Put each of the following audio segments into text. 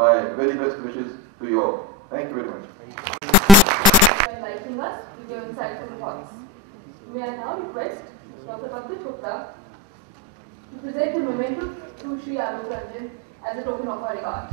my very best wishes to you all. Thank you very much. For enlightening us with your insightful thoughts. May I now request Dr. Pankaj Gupta to present a memento to Shri Alok Ranjan as a token of our regard.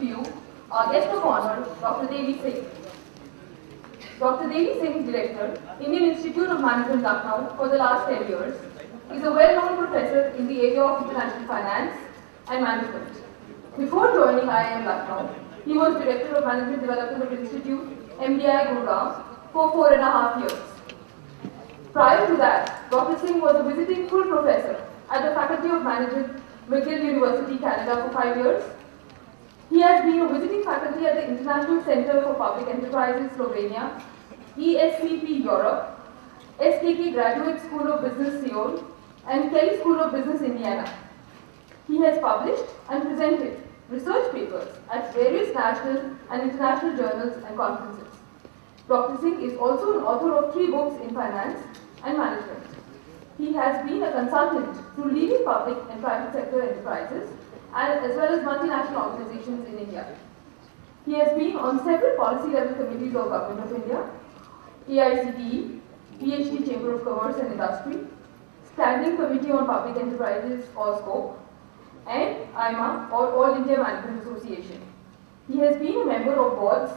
To you, our guest of honor, Dr. Devi Singh. Dr. Devi Singh, Director, Indian Institute of Management, Lucknow, for the last 10 years, is a well-known professor in the area of international finance and management. Before joining IIM Lucknow, he was Director of Management Development Institute, MDI Gurgaon, for 4.5 years. Prior to that, Dr. Singh was a visiting full professor at the Faculty of Management, McGill University, Canada, for 5 years. He has been a visiting faculty at the International Center for Public Enterprises, Slovenia, ESCP Europe, SKK Graduate School of Business, Seoul, and Kelly School of Business, Indiana. He has published and presented research papers at various national and international journals and conferences. Dr. Singh is also an author of 3 books in finance and management. He has been a consultant to leading public and private sector enterprises, as well as multinational organizations in India. He has been on several policy-level committees of Government of India, AICTE, PhD Chamber of Commerce and Industry, Standing Committee on Public Enterprises or SCOPE, and IMA or All India Management Association. He has been a member of boards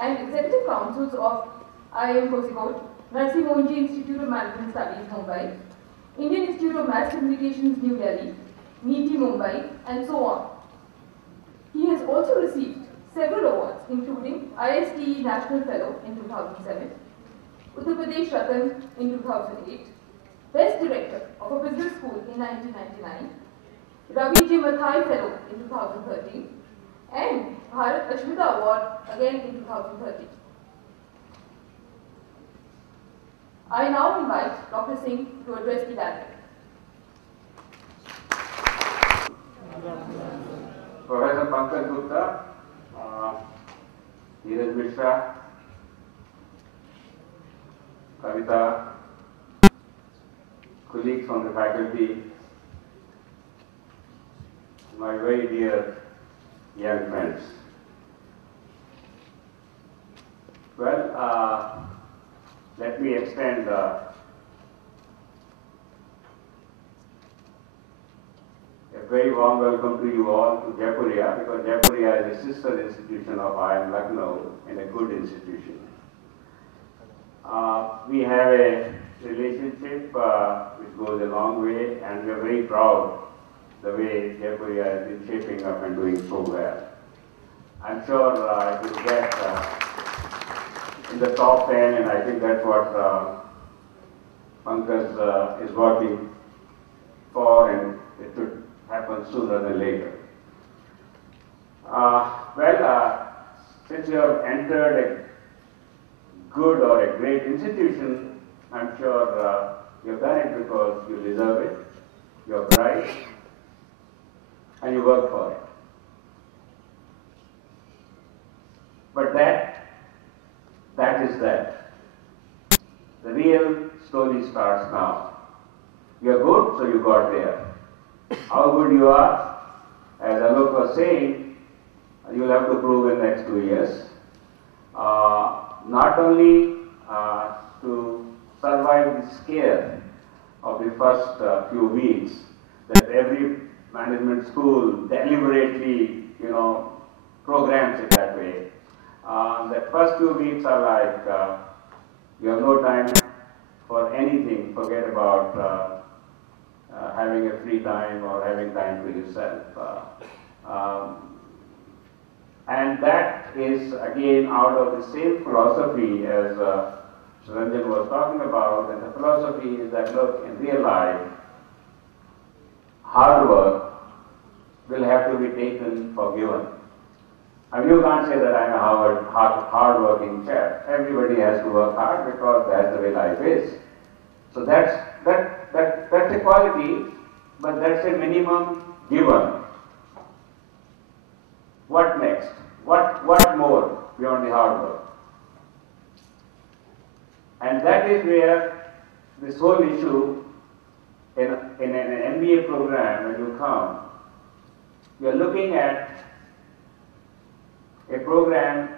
and executive councils of IIM Kozhikode, Narsi Monji Institute of Management Studies, Mumbai, Indian Institute of Mass Communications, New Delhi, NITI Mumbai, and so on. He has also received several awards, including ISTE National Fellow in 2007, Uttar Pradesh Ratan in 2008, Best Director of a Business School in 1999, Ravi J. Mathai Fellow in 2013, and Bharat Ashmita Award again in 2013. I now invite Dr. Singh to address the gathering. Professor Pankaj Gupta, Neeraj Mishra, Kavita, colleagues from the faculty, my very dear young friends. Well, let me extend a very warm welcome to you all to Jaipuria, because Jaipuria is a sister institution of IIM Lucknow and a good institution. We have a relationship which goes a long way, and we are very proud the way Jaipuria has been shaping up and doing so well. I'm sure it will get in the top 10, and I think that's what Pankaj is working for, and it should happen sooner than later. Since you have entered a good or a great institution, I'm sure you've done it because you deserve it, you're bright, and you work for it. But that is that. The real story starts now. You're good, so you got there. How good you are, as Alok was saying, you'll have to prove in the next 2 years. Not only to survive the scare of the first few weeks that every management school deliberately, programs it that way. The first few weeks are like you have no time for anything. Forget about having a free time or having time for yourself. And that is again out of the same philosophy as Ranjan was talking about, and the philosophy is that, look, in real life, hard work will have to be taken for given. I mean, you can't say that I'm a hard-working chap. Everybody has to work hard because that's the way life is. So that's a quality, but that's a minimum given. What next? What more beyond the hard work? And that is where this whole issue in an MBA program, when you come, you're looking at a program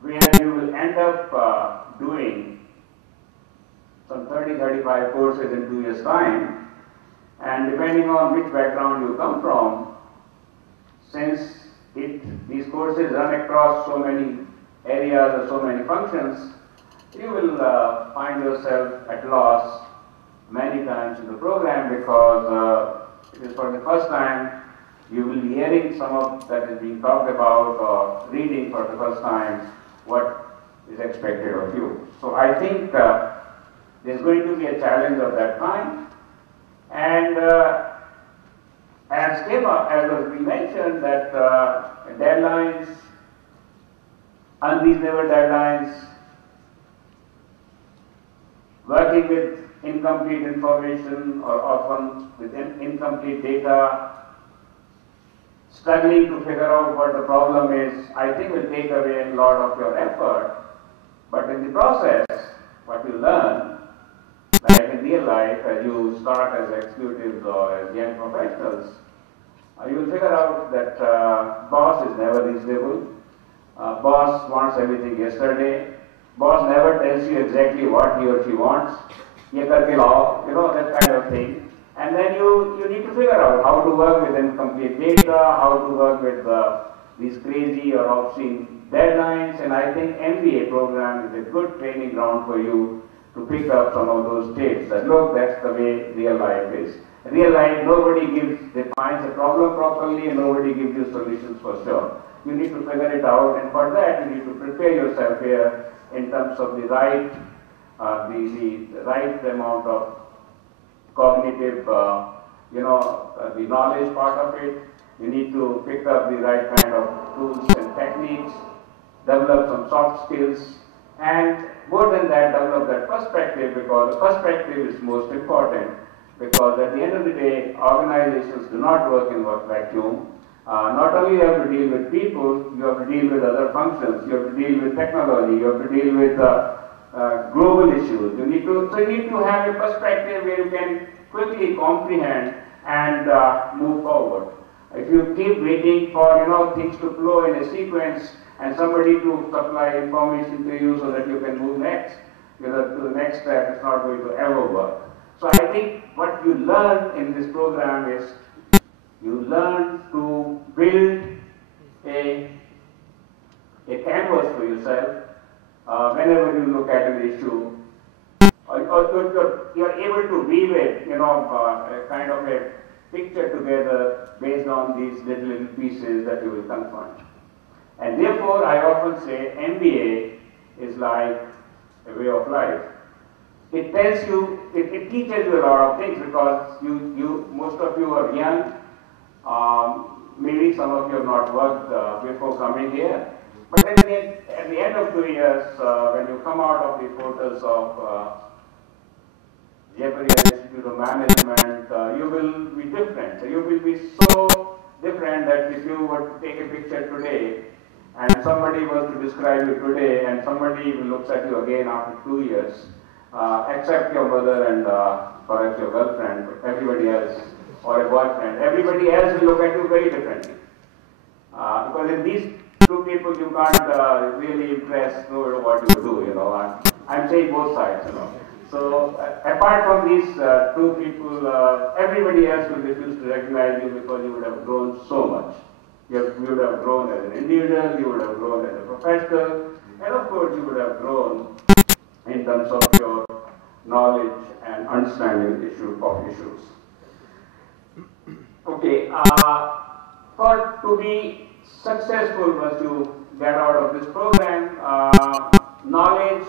where you will end up doing some 30-35 courses in 2 years' time, and depending on which background you come from, since these courses run across so many areas or so many functions, you will find yourself at loss many times in the program because it is for the first time you will be hearing some of that is being talked about or reading for the first time what is expected of you. So I think there's going to be a challenge of that kind, and as came up, as was being mentioned, that deadlines, unreasonable deadlines, working with incomplete information or often with incomplete data, struggling to figure out what the problem is, I think will take away a lot of your effort. But in the process, what you learn, like in real life, as you start as executives or as young professionals, you will figure out that boss is never reasonable. Boss wants everything yesterday. Boss never tells you exactly what he or she wants. Ye karke lao, that kind of thing. And then you need to figure out how to work with incomplete data, how to work with these crazy or obscene deadlines. And I think MBA program is a good training ground for you to pick up some of those tips. That look, that's the way real life is. In real life, nobody defines a problem properly, and nobody gives you solutions for sure. You need to figure it out, and for that you need to prepare yourself here in terms of the right, the right amount of cognitive, the knowledge part of it. You need to pick up the right kind of tools and techniques, develop some soft skills, and more than that, develop that perspective, because the perspective is most important. Because at the end of the day, organizations do not work in work vacuum. Not only you have to deal with people, you have to deal with other functions, you have to deal with technology, you have to deal with global issues. You need to have a perspective where you can quickly comprehend and move forward. If you keep waiting for things to flow in a sequence and somebody to supply information to you so that you can move next, to the next step, it's not going to ever work. So I think what you learn in this program is you learn to build a canvas for yourself whenever you look at an issue, or you're able to weave it, a kind of a picture together based on these little pieces that you will confront. And therefore, I often say MBA is like a way of life. It tells you, it teaches you a lot of things, because most of you are young. Maybe some of you have not worked before coming here. But at the end of 2 years, when you come out of the portals of Jaipuria Institute of Management, you will be different. You will be so different that if you were to take a picture today, and somebody was to describe you today, and somebody looks at you again after 2 years, except your mother and perhaps your girlfriend, everybody else, or a boyfriend, everybody else will look at you very differently. Because in these two people you can't really impress no matter what you do, I'm saying both sides, So apart from these two people, everybody else will refuse to recognize you because you would have grown so much. You would have grown as an individual, you would have grown as a professional, and of course you would have grown in terms of your knowledge and understanding of issues. Okay, to be successful was to get out of this program, knowledge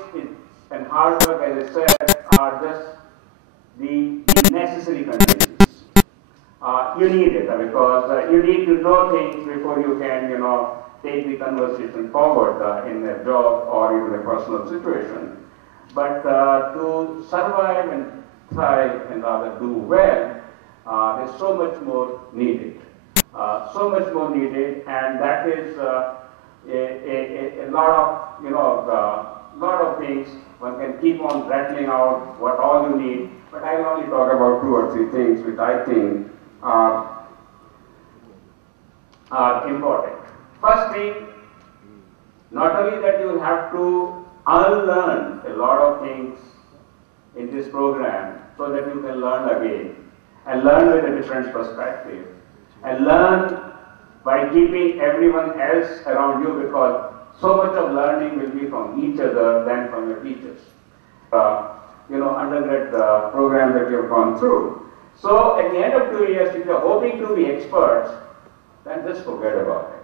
and hard work, as I said, are just the necessary conditions. You need it because you need to know things before you can, take the conversation forward in a job or even a personal situation. But to survive and thrive and rather do well, there's so much more needed. And that is a lot of things. One can keep on rattling out what all you need, but I will only talk about 2 or 3 things which I think are important. First thing, not only that you will have to unlearn a lot of things in this program so that you can learn again and learn with a different perspective and learn by keeping everyone else around you, because so much of learning will be from each other than from your teachers. Undergrad program that you have gone through. So at the end of 2 years, if you are hoping to be experts, then just forget about it.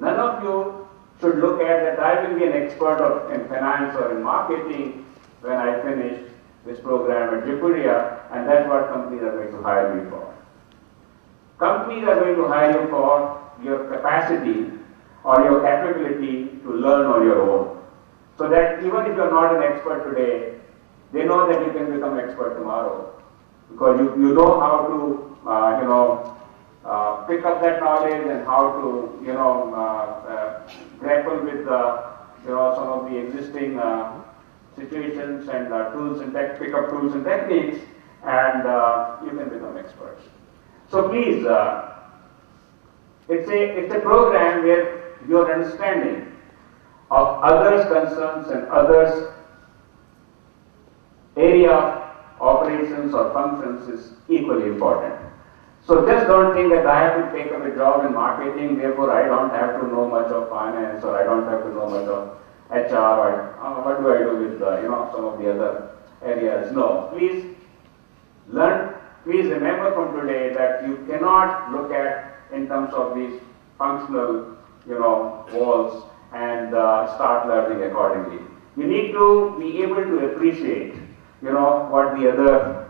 None of you should look at that I will be an expert in finance or in marketing when I finish this program at Jaipuria, and that's what companies are going to hire me for. Companies are going to hire you for your capacity or your capability to learn on your own. So that even if you're not an expert today, they know that you can become expert tomorrow. Because you know how to, pick up that knowledge and how to, grapple with, some of the existing situations and tools and pick up tools and techniques, and you can become experts. So please, it's a program where your understanding of others' concerns and others' area of operations or functions is equally important. So just don't think that I have to take up a job in marketing, therefore I don't have to know much of finance, or I don't have to know much of HR, or what do I do with some of the other areas. No, please remember from today that you cannot look at in terms of these functional walls and start learning accordingly. You need to be able to appreciate what the other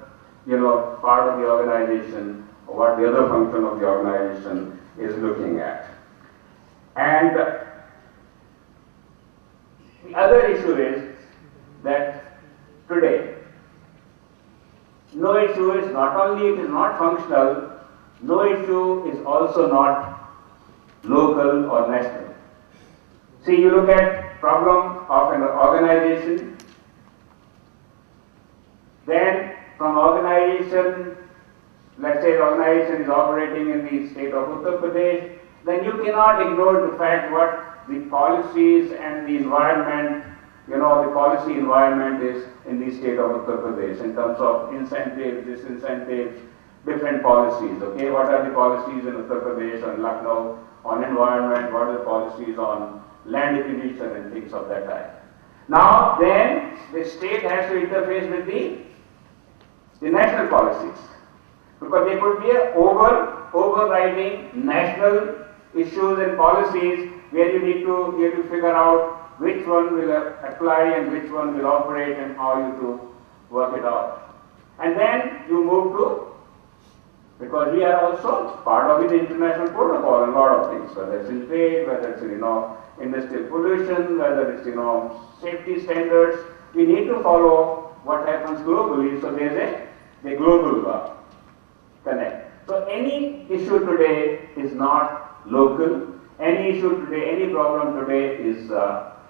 part of the organization, or what the other function of the organization is looking at. And the other issue is that today, no issue is not only it is not functional, no issue is also not local or national. See, you look at problem of an organization, then from organization, let's say the organization is operating in the state of Uttar Pradesh, then you cannot ignore the fact what the policies and the environment, the policy environment is in the state of Uttar Pradesh in terms of incentives, disincentives, different policies. Okay, what are the policies in Uttar Pradesh or Lucknow on environment? What are the policies on land acquisition and things of that type? Now, then the state has to interface with the national policies, because there could be a overriding national issues and policies where you need to figure out which one will apply and which one will operate and how you to work it out. And then you move to, because we are also part of the international protocol and a lot of things, whether it's in trade, whether it's in industrial pollution, whether it's safety standards, we need to follow what happens globally. So there's a global connect. So any issue today is not local. Any issue today, any problem today is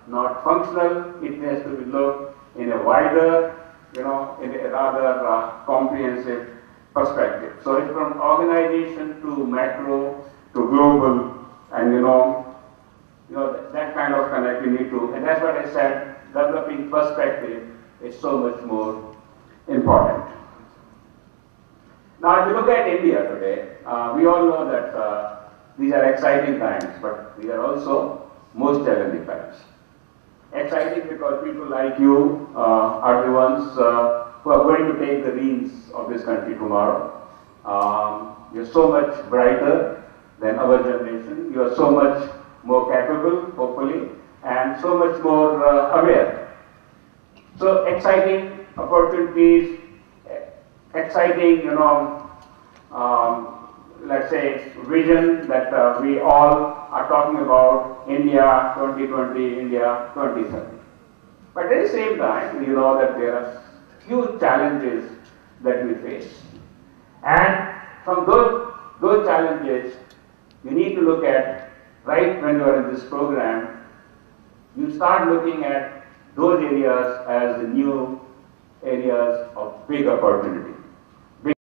not functional. It has to be looked in a wider, in a rather comprehensive perspective. So it's from organization to macro to global, and that kind of connect you need to, and that's what I said, developing perspective is so much more important. Now, if you look at India today, we all know that these are exciting times, but these are also most challenging times. Exciting because people like you are the ones who are going to take the reins of this country tomorrow. You're so much brighter than our generation. You are so much more capable, hopefully, and so much more aware. So exciting opportunities, exciting, let's say, vision that we all are talking about, India 2020, India 2030. But at the same time, you know that there are huge challenges that we face. And from those challenges, you need to look at, right when you are in this program, you start looking at those areas as the new areas of big opportunity.